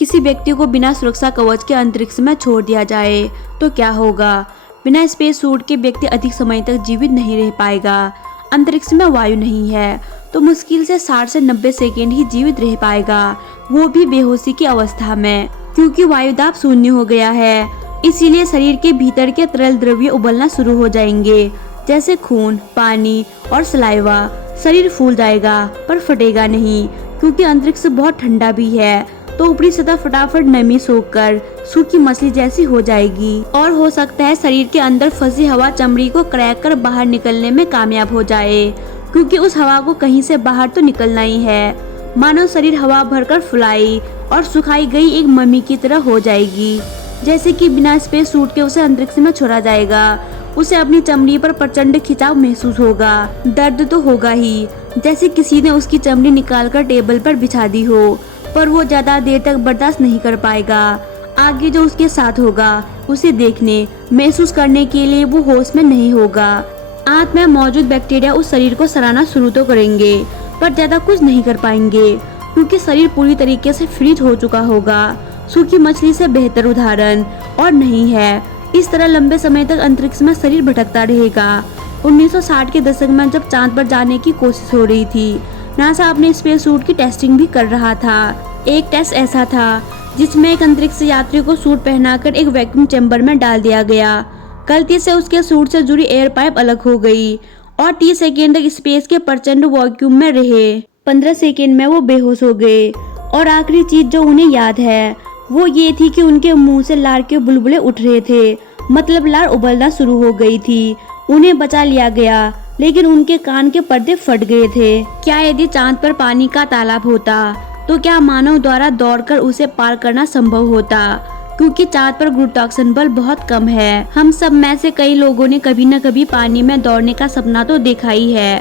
किसी व्यक्ति को बिना सुरक्षा कवच के अंतरिक्ष में छोड़ दिया जाए तो क्या होगा। बिना स्पेस सूट के व्यक्ति अधिक समय तक जीवित नहीं रह पाएगा। अंतरिक्ष में वायु नहीं है तो मुश्किल से 60 से 90 सेकेंड ही जीवित रह पाएगा, वो भी बेहोशी की अवस्था में, क्योंकि वायुदाब शून्य हो गया है। इसीलिए शरीर के भीतर के तरल द्रव्य उबलना शुरू हो जाएंगे, जैसे खून, पानी और सलाइवा। शरीर फूल जाएगा पर फटेगा नहीं, क्योंकि अंतरिक्ष बहुत ठंडा भी है, तो ऊपरी सतह फटाफट नमी सोखकर सूखी मछली जैसी हो जाएगी। और हो सकता है शरीर के अंदर फंसी हवा चमड़ी को क्रैक कर बाहर निकलने में कामयाब हो जाए, क्योंकि उस हवा को कहीं से बाहर तो निकलना ही है। मानव शरीर हवा भरकर फुलाई और सुखाई गई एक मम्मी की तरह हो जाएगी, जैसे कि बिना स्पेस सूट के उसे अंतरिक्ष में छोड़ा जाएगा। उसे अपनी चमड़ी पर प्रचंड खिंचाव महसूस होगा, दर्द तो होगा ही, जैसे किसी ने उसकी चमड़ी निकालकर टेबल पर बिछा दी हो, पर वो ज्यादा देर तक बर्दाश्त नहीं कर पाएगा। आगे जो उसके साथ होगा उसे देखने, महसूस करने के लिए वो होश में नहीं होगा। आंत में मौजूद बैक्टीरिया उस शरीर को सराहना शुरू तो करेंगे, पर ज्यादा कुछ नहीं कर पाएंगे, क्योंकि शरीर पूरी तरीके से फ्रीज हो चुका होगा। सूखी मछली से बेहतर उदाहरण और नहीं है। इस तरह लंबे समय तक अंतरिक्ष में शरीर भटकता रहेगा। 1960 के दशक में जब चांद पर जाने की कोशिश हो रही थी, नासा अपने स्पेस सूट की टेस्टिंग भी कर रहा था। एक टेस्ट ऐसा था जिसमें एक अंतरिक्ष यात्री को सूट पहनाकर एक वैक्यूम चैम्बर में डाल दिया गया। गलती से उसके सूट से जुड़ी एयर पाइप अलग हो गई और 30 सेकेंड तक स्पेस के प्रचंड वैक्यूम में रहे। 15 सेकेंड में वो बेहोश हो गए और आखिरी चीज जो उन्हें याद है वो ये थी कि उनके मुंह से लार के बुलबुले उठ रहे थे, मतलब लार उबलना शुरू हो गई थी। उन्हें बचा लिया गया, लेकिन उनके कान के पर्दे फट गए थे। क्या यदि चांद पर पानी का तालाब होता तो क्या मानव द्वारा दौड़कर उसे पार करना संभव होता, क्योंकि चांद पर गुरुत्वाकर्षण बल बहुत कम है। हम सब में से कई लोगों ने कभी न कभी पानी में दौड़ने का सपना तो देखा ही है।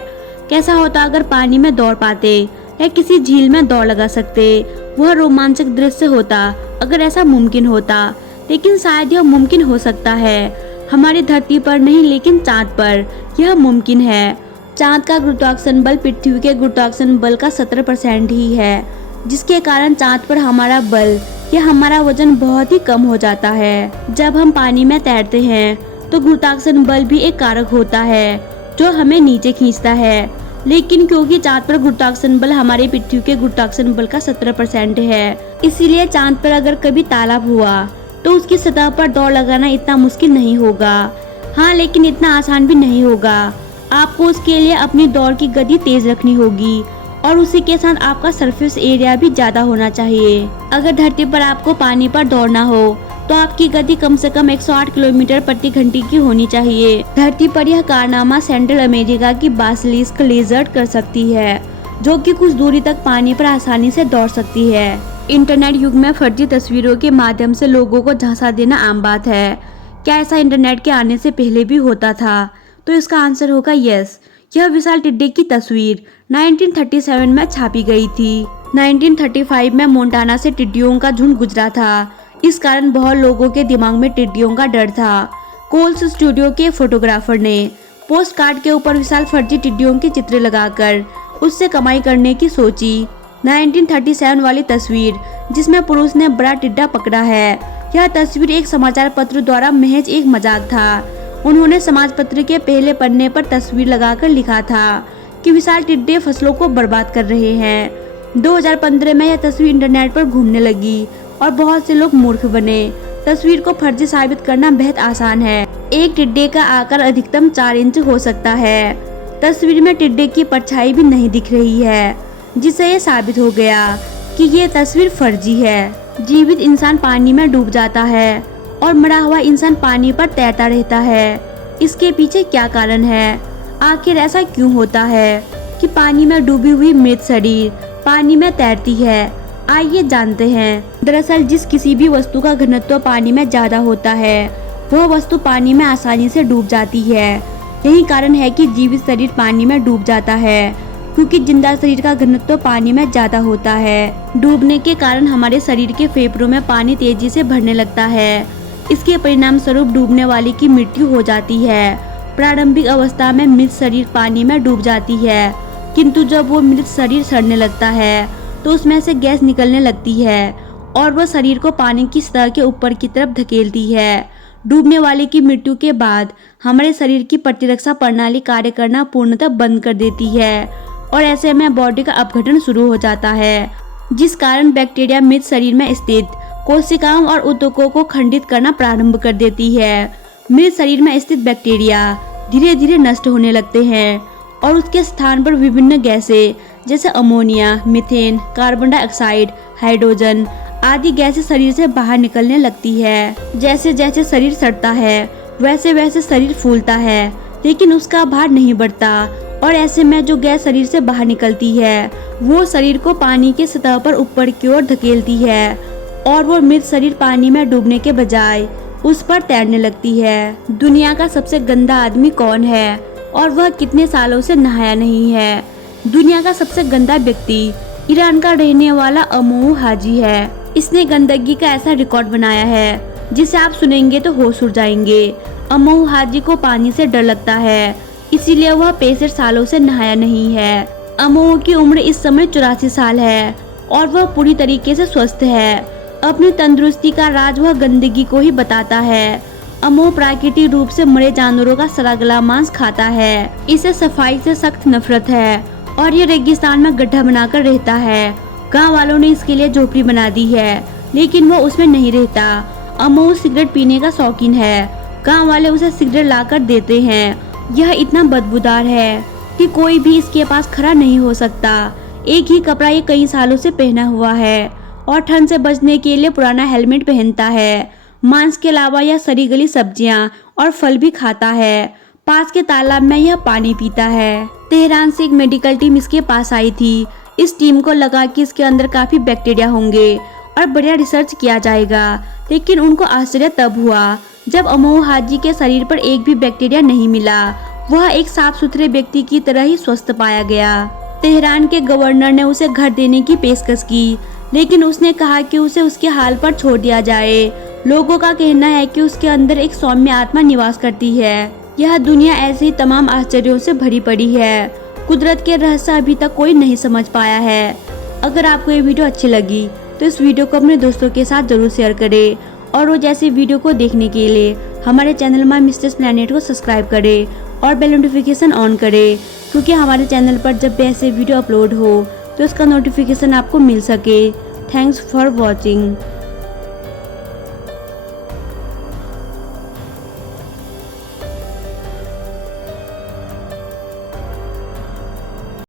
कैसा होता अगर पानी में दौड़ पाते या किसी झील में दौड़ लगा सकते। वह रोमांचक दृश्य होता अगर ऐसा मुमकिन होता, लेकिन शायद यह मुमकिन हो सकता है। हमारी धरती पर नहीं, लेकिन चांद पर यह मुमकिन है। चांद का गुरुत्वाकर्षण बल पृथ्वी के गुरुत्वाकर्षण बल का 17% ही है, जिसके कारण चांद पर हमारा बल या हमारा वजन बहुत ही कम हो जाता है। जब हम पानी में तैरते हैं तो गुरुत्वाकर्षण बल भी एक कारक होता है जो हमें नीचे खींचता है, लेकिन क्योंकि चांद पर गुरुत्वाकर्षण बल हमारे पृथ्वी के गुरुत्वाकर्षण बल का 17% है, इसीलिए चांद पर अगर कभी तालाब हुआ तो उसकी सतह पर दौड़ लगाना इतना मुश्किल नहीं होगा। हाँ, लेकिन इतना आसान भी नहीं होगा। आपको उसके लिए अपनी दौड़ की गति तेज रखनी होगी और उसी के साथ आपका सरफेस एरिया भी ज्यादा होना चाहिए। अगर धरती पर आपको पानी पर दौड़ना हो तो आपकी गति कम से कम 108 किलोमीटर प्रति घंटे की होनी चाहिए। धरती पर यह कारनामा सेंट्रल अमेरिका की बासिलिस्क लिजर्ड कर सकती है, जो कि कुछ दूरी तक पानी पर आसानी से दौड़ सकती है। इंटरनेट युग में फर्जी तस्वीरों के माध्यम से लोगों को झांसा देना आम बात है। क्या ऐसा इंटरनेट के आने से पहले भी होता था? तो इसका आंसर होगा यस। यह विशाल टिड्डे की तस्वीर 1937 में छापी गई थी। 1935 में मोंटाना से टिड्डियों का झुंड गुजरा था। इस कारण बहुत लोगों के दिमाग में टिड्डियों का डर था। कोल्स स्टूडियो के फोटोग्राफर ने पोस्ट कार्ड के ऊपर विशाल फर्जी टिड्डियों के चित्र लगाकर उससे कमाई करने की सोची। 1937 वाली तस्वीर जिसमें पुरुष ने बड़ा टिड्डा पकड़ा है, यह तस्वीर एक समाचार पत्र द्वारा महज एक मजाक था। उन्होंने समाज पत्र के पहले पन्ने पर तस्वीर लगाकर लिखा था कि विशाल टिड्डे फसलों को बर्बाद कर रहे हैं। 2015 में यह तस्वीर इंटरनेट पर घूमने लगी और बहुत से लोग मूर्ख बने। तस्वीर को फर्जी साबित करना बेहद आसान है। एक टिड्डे का आकार अधिकतम 4 इंच हो सकता है। तस्वीर में टिड्डे की परछाई भी नहीं दिख रही है, जिससे यह साबित हो गया कि ये तस्वीर फर्जी है। जीवित इंसान पानी में डूब जाता है और मरा हुआ इंसान पानी पर तैरता रहता है। इसके पीछे क्या कारण है? आखिर ऐसा क्यों होता है कि पानी में डूबी हुई मृत शरीर पानी में तैरती है? आइए जानते हैं। दरअसल जिस किसी भी वस्तु का घनत्व पानी में ज्यादा होता है, वह वस्तु पानी में आसानी से डूब जाती है। यही कारण है कि जीवित शरीर पानी में डूब जाता है, क्योंकि जिंदा शरीर का घनत्व पानी में ज्यादा होता है। डूबने के कारण हमारे शरीर के फेफड़ों में पानी तेजी से भरने लगता है। इसके परिणाम स्वरूप डूबने वाले की मृत्यु हो जाती है। प्रारंभिक अवस्था में मृत शरीर पानी में डूब जाती है, किंतु जब वो मृत शरीर सड़ने लगता है तो उसमें से गैस निकलने लगती है और वह शरीर को पानी की सतह के ऊपर की तरफ धकेलती है। डूबने वाले की मृत्यु के बाद हमारे शरीर की प्रतिरक्षा प्रणाली कार्य करना पूर्णतः बंद कर देती है और ऐसे में बॉडी का अपघटन शुरू हो जाता है, जिस कारण बैक्टीरिया मृत शरीर में स्थित कोशिकाओं और ऊतकों को खंडित करना प्रारंभ कर देती है। मृत शरीर में स्थित बैक्टीरिया धीरे धीरे नष्ट होने लगते हैं और उसके स्थान पर विभिन्न गैसें जैसे ammonia, methane, carbon dioxide, hydrogen आदि गैसें शरीर से बाहर निकलने लगती है। जैसे जैसे शरीर सड़ता है वैसे वैसे शरीर फूलता है, लेकिन उसका भार नहीं बढ़ता और ऐसे में जो गैस शरीर से बाहर निकलती है वो शरीर को पानी के सतह पर ऊपर की ओर धकेलती है और वो मृत शरीर पानी में डूबने के बजाय उस पर तैरने लगती है। दुनिया का सबसे गंदा आदमी कौन है और वह कितने सालों से नहाया नहीं है? दुनिया का सबसे गंदा व्यक्ति ईरान का रहने वाला अमोह हाजी है। इसने गंदगी का ऐसा रिकॉर्ड बनाया है जिसे आप सुनेंगे तो होश उड़ जाएंगे। अमोह हाजी को पानी से डर लगता है, इसीलिए वह 65 सालों से नहाया नहीं है। अमोह की उम्र इस समय 84 साल है और वह पूरी तरीके से स्वस्थ है। अपनी तंदुरुस्ती का राज वह गंदगी को ही बताता है। अमोह प्राकृतिक रूप से मरे जानवरों का सड़ा गला मांस खाता है। इसे सफाई से सख्त नफरत है और ये रेगिस्तान में गड्ढा बनाकर रहता है। गांव वालों ने इसके लिए झोपड़ी बना दी है, लेकिन वो उसमें नहीं रहता। अमोह सिगरेट पीने का शौकीन है। गांव वाले उसे सिगरेट लाकर देते हैं। यह इतना बदबूदार है कि कोई भी इसके पास खड़ा नहीं हो सकता। एक ही कपड़ा ये कई सालों से पहना हुआ है और ठंड से बचने के लिए पुराना हेलमेट पहनता है। मांस के अलावा यह सड़ी गली सब्जियां और फल भी खाता है। पास के तालाब में यह पानी पीता है। तेहरान से एक मेडिकल टीम इसके पास आई थी। इस टीम को लगा कि इसके अंदर काफी बैक्टीरिया होंगे और बढ़िया रिसर्च किया जाएगा, लेकिन उनको आश्चर्य तब हुआ जब अमोह हाजी के शरीर पर एक भी बैक्टीरिया नहीं मिला। वह एक साफ सुथरे व्यक्ति की तरह ही स्वस्थ पाया गया। तेहरान के गवर्नर ने उसे घर देने की पेशकश की, लेकिन उसने कहा कि उसे उसके हाल पर छोड़ दिया जाए। लोगों का कहना है कि उसके अंदर एक सौम्य आत्मा निवास करती है। यह दुनिया ऐसे ही तमाम आश्चर्यों से भरी पड़ी है। कुदरत के रहस्य अभी तक कोई नहीं समझ पाया है। अगर आपको ये वीडियो अच्छी लगी तो इस वीडियो को अपने दोस्तों के साथ जरूर शेयर करें और रोज ऐसे वीडियो को देखने के लिए हमारे चैनल माय मिस्टेस प्लैनेट को सब्सक्राइब करें और बेल नोटिफिकेशन ऑन करें, क्योंकि हमारे चैनल पर जब भी ऐसे वीडियो अपलोड हो तो इसका नोटिफिकेशन आपको मिल सके। Thanks for watching.